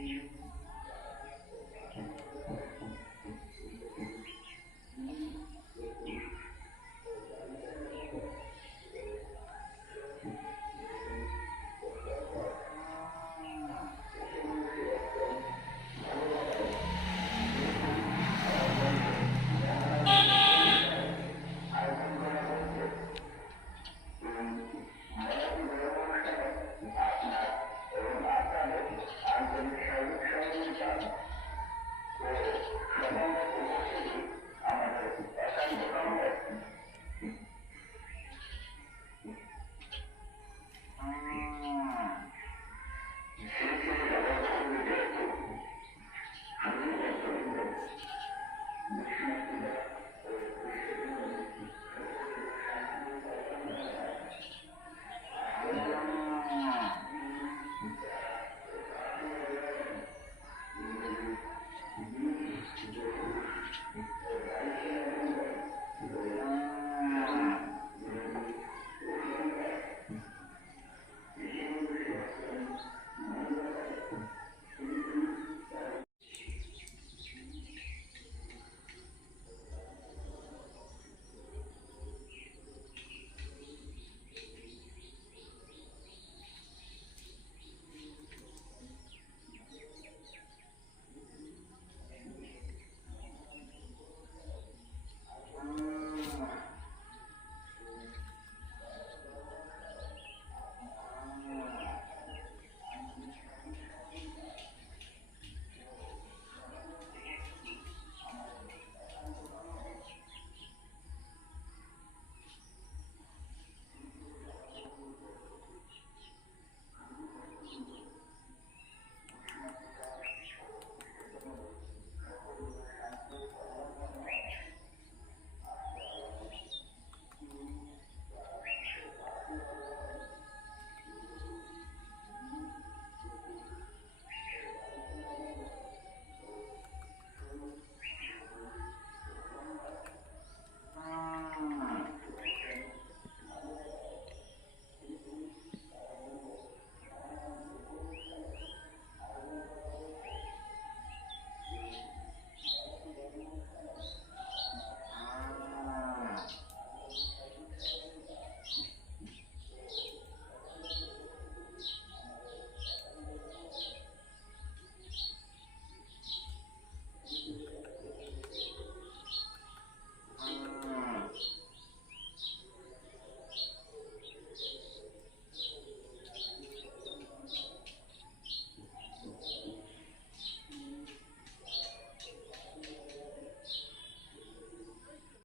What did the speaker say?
in you.